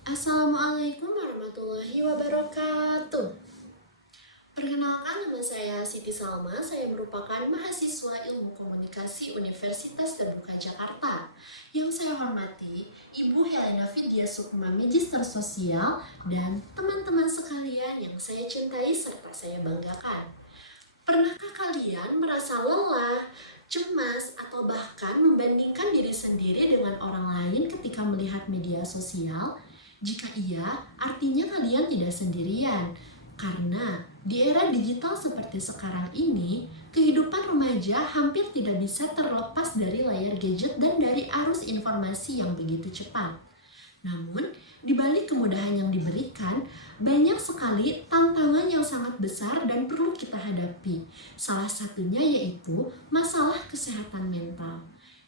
Assalamualaikum warahmatullahi wabarakatuh. Perkenalkan, nama saya Siti Salma. Saya merupakan mahasiswa Ilmu Komunikasi Universitas Terbuka Jakarta. Yang saya hormati Ibu Helena Vidya Sukma, Magister Sosial, dan teman-teman sekalian yang saya cintai serta saya banggakan. Pernahkah kalian merasa lelah, cemas, atau bahkan membandingkan diri sendiri dengan orang lain ketika melihat media sosial? Jika iya, artinya kalian tidak sendirian. Karena di era digital seperti sekarang ini, kehidupan remaja hampir tidak bisa terlepas dari layar gadget dan dari arus informasi yang begitu cepat. Namun, di balik kemudahan yang diberikan, banyak sekali tantangan yang sangat besar dan perlu kita hadapi. Salah satunya yaitu masalah kesehatan mental.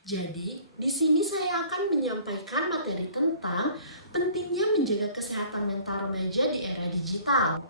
Jadi, di sini saya akan menyampaikan materi tentang pentingnya menjaga kesehatan mental remaja di era digital.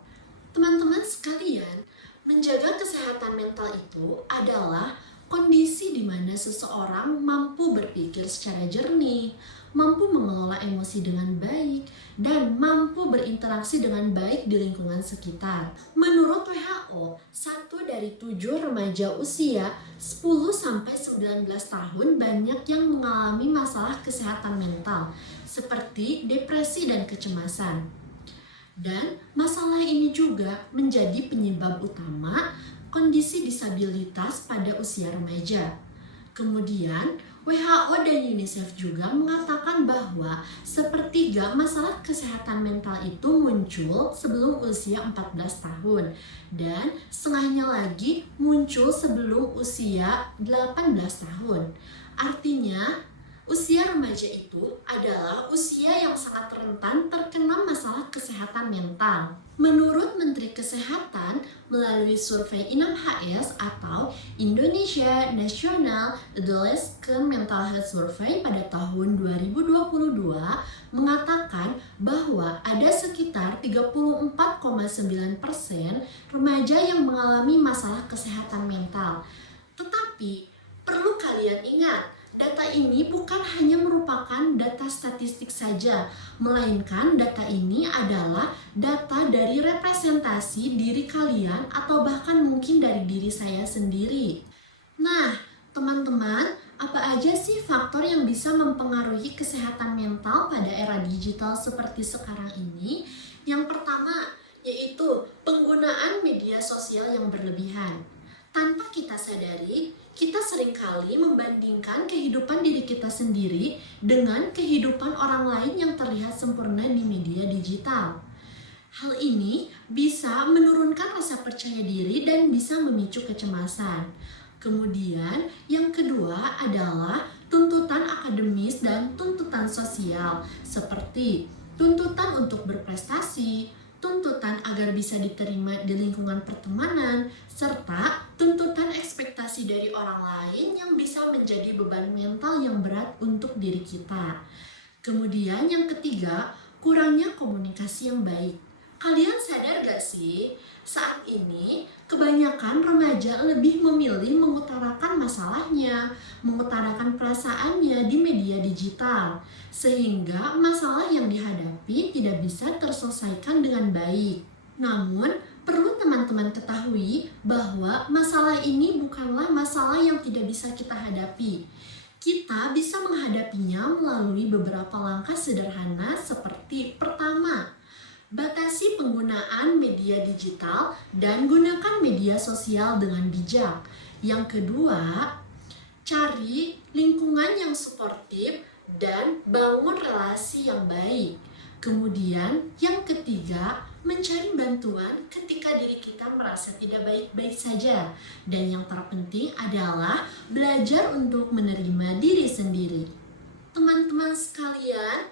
Teman-teman sekalian, menjaga kesehatan mental itu adalah kondisi di mana seseorang mampu berpikir secara jernih, mampu mengelola emosi dengan baik, dan mampu berinteraksi dengan baik di lingkungan sekitar. Menurut WHO, 1 dari 7 remaja usia 10-19 tahun banyak yang mengalami masalah kesehatan mental, seperti depresi dan kecemasan. Dan masalah ini juga menjadi penyebab utama kondisi disabilitas pada usia remaja. Kemudian, WHO dan UNICEF juga mengatakan bahwa sepertiga masalah kesehatan mental itu muncul sebelum usia 14 tahun dan setengahnya lagi muncul sebelum usia 18 tahun. Artinya, usia remaja itu adalah usia yang sangat rentan terkena masalah kesehatan mental. Menurut Menteri Kesehatan, melalui survei INAM-HS atau Indonesia National Adolescent Mental Health Survey pada tahun 2022 mengatakan bahwa ada sekitar 34,9% remaja yang mengalami masalah kesehatan mental. Tetapi perlu kalian ingat, data ini bukan hanya merupakan data statistik saja, melainkan data ini adalah data dari representasi diri kalian atau bahkan mungkin dari diri saya sendiri. Nah, teman-teman, apa aja sih faktor yang bisa mempengaruhi kesehatan mental pada era digital seperti sekarang ini? Yang pertama, yaitu penggunaan media sosial yang berlebihan. Tanpa kita sadari, kita seringkali membandingkan kehidupan diri kita sendiri dengan kehidupan orang lain yang terlihat sempurna di media digital. Hal ini bisa menurunkan rasa percaya diri dan bisa memicu kecemasan. Kemudian, yang kedua adalah tuntutan akademis dan tuntutan sosial, seperti tuntutan untuk berprestasi, tuntutan agar bisa diterima di lingkungan pertemanan, serta tuntutan ekspektasi dari orang lain yang bisa menjadi beban mental yang berat untuk diri kita. Kemudian yang ketiga, kurangnya komunikasi yang baik. Kalian sadar gak sih, saat ini kebanyakan remaja lebih memilih mengutarakan masalahnya, mengutarakan perasaannya di media digital, sehingga masalah yang dihadapi tidak bisa terselesaikan dengan baik. Namun, perlu teman-teman ketahui bahwa masalah ini bukanlah masalah yang tidak bisa kita hadapi. Kita bisa menghadapinya melalui beberapa langkah sederhana seperti pertama, batasi penggunaan media digital dan gunakan media sosial dengan bijak. Yang kedua, cari lingkungan yang suportif dan bangun relasi yang baik. Kemudian, yang ketiga, mencari bantuan ketika diri kita merasa tidak baik-baik saja. Dan yang terpenting adalah belajar untuk menerima diri sendiri. Teman-teman sekalian,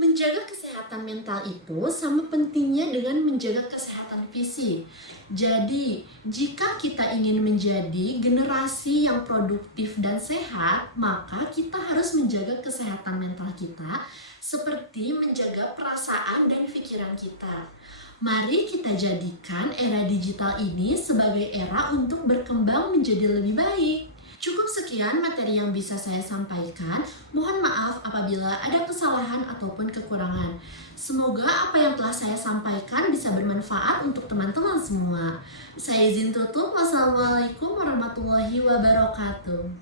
menjaga kesehatan mental itu sama pentingnya dengan menjaga kesehatan fisik. Jadi, jika kita ingin menjadi generasi yang produktif dan sehat, maka kita harus menjaga kesehatan mental kita seperti menjaga perasaan dan pikiran kita. Mari kita jadikan era digital ini sebagai era untuk berkembang menjadi lebih baik. Cukup sekian materi yang bisa saya sampaikan. Mohon maaf apabila ada kesalahan ataupun kekurangan. Semoga apa yang telah saya sampaikan bisa bermanfaat untuk teman-teman semua. Saya izin tutup. Wassalamualaikum warahmatullahi wabarakatuh.